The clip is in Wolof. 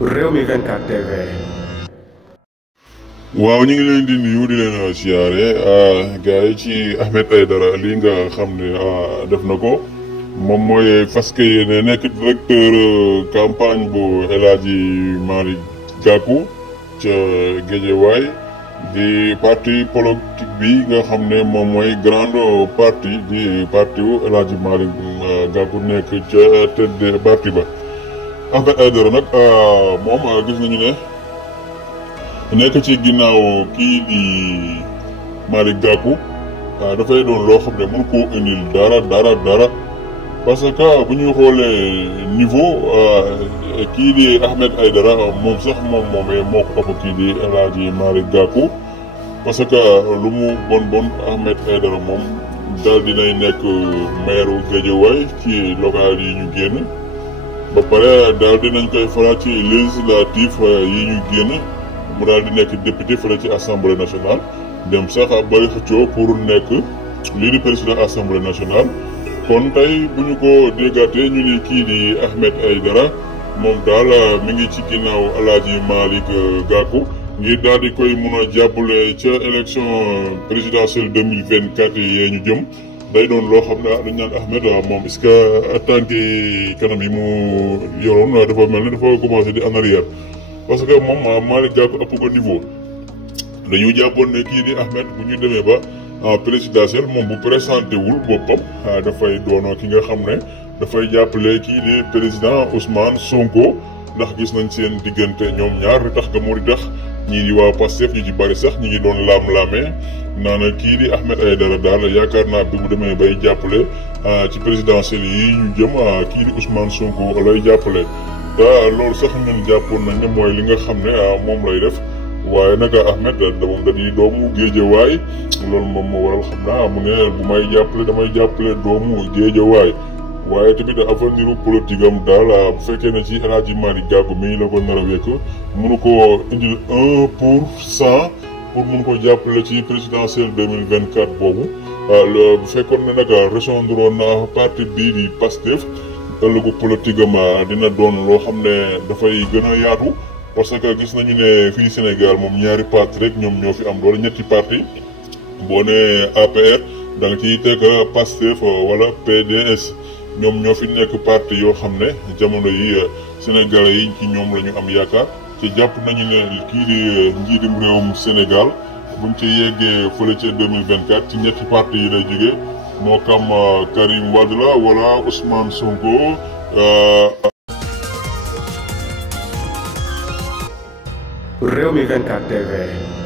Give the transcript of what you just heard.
Rewmi 24 TV. waaw ñu ngi leen di nuyu di leen siyaare gars yi ci Ahmed Aidara lii nga xam ne def na ko moom mooy fas yéene nekk directeur campagne bu El Hadji Malick Gakou ca Guédiawaye di parti politique bi nga xam ne moom mooy grande parti di parti wu El Hadji Malick Gakou nekk ca tête de parti ba. Ahmed Aidara nag moom gis nañu ne nekk ci ginnaaw kii di Malick Gakou dafay doon loo xam ne mënu koo indil dara parce que bu ñu xoolee niveau kii di Ahmed Aidara moom sax moomee moo ko ëpp kii di El Hadji Malick Gakou parce que lu mu bon Ahmed Aidara moom daal dinay nekk maire Guédiawaye ci local yi ñu génn ba pare daal dinañ koy faral ci législatif yi ñu génn mu daal di nekk député fële ci assemblée nationale dem sax bari xëccoo pour nekk lii di président assemblée nationale. kon tey bu ñu ko déggaatee ñu ni kii di Ahmed Aidara moom daal mi ngi ci ginnaaw El Hadji Malick Gakou ngir daal di koy mun a jàppale ca élection présidentielle 2024 yee ñu jëm. day doon loo xam ne dañ naan Ahmed moom est-ce que tànki kanam yi mu yoroon dafa mel ni dafa commencé di en arrière parce que moom Malick Gakou ëpp ko niveau dañu jàppoon ne kii di Ahmed bu ñu demee ba présidentielle moom bu présenté wul boppam dafay doon ki nga xam ne dafay jàppale kii di président Ousmane Sonko ndax gis nañ seen diggante ñoom ñaar li tax nga moo di tax ñii di waa Pastef ñu ci bari sax ñi ngi doon laam-laamee naana kii di Ahmed Aidara daal yaakaar naa bi mu demee bay jàppale ci présidentielle yi ñu jëm kii di Ousmane Sonko lay jàppale te loolu sax ñun jàppoon nañ ne mooy li nga xam ne moom lay def waaye nag Ahmed moom dañuy doomu Guédiawaye loolu moom moo waral xam naa mu ne bu may jàppale damay jàppale doomu Guédiawaye waaye tamit avenir politique am daal bu fekkee ne ci El Hadji Malick Gakou mii la ko nar a wekk mënu ko indil 1% pour mun ko jàppale ci présidentielle 2024 boobu bu fekkoon ne nag rejoindre na parti bii di Pastef ëllëgu politique am dina doon loo xam ne dafay gën a yaatu parce que gis nañu ne fii Sénégal moom ñaari parti rek ñoom ñoo fi am doole ñetti parti boo ne APR da nga ciy teg Pastef wala PDS ñoom ñoo fi nekk parti yoo xam ne jamono yi Sénégalais yi ci ñoom la ñu am yaakaar te jàpp nañu ne kii di njiitum réewum Sénégal buñ ci yeggee fële ca 2024 ci ñetti parti yi lay jógee moo kam Karim Wade la wala Ousmane Sonko. Rewmi 24 TV.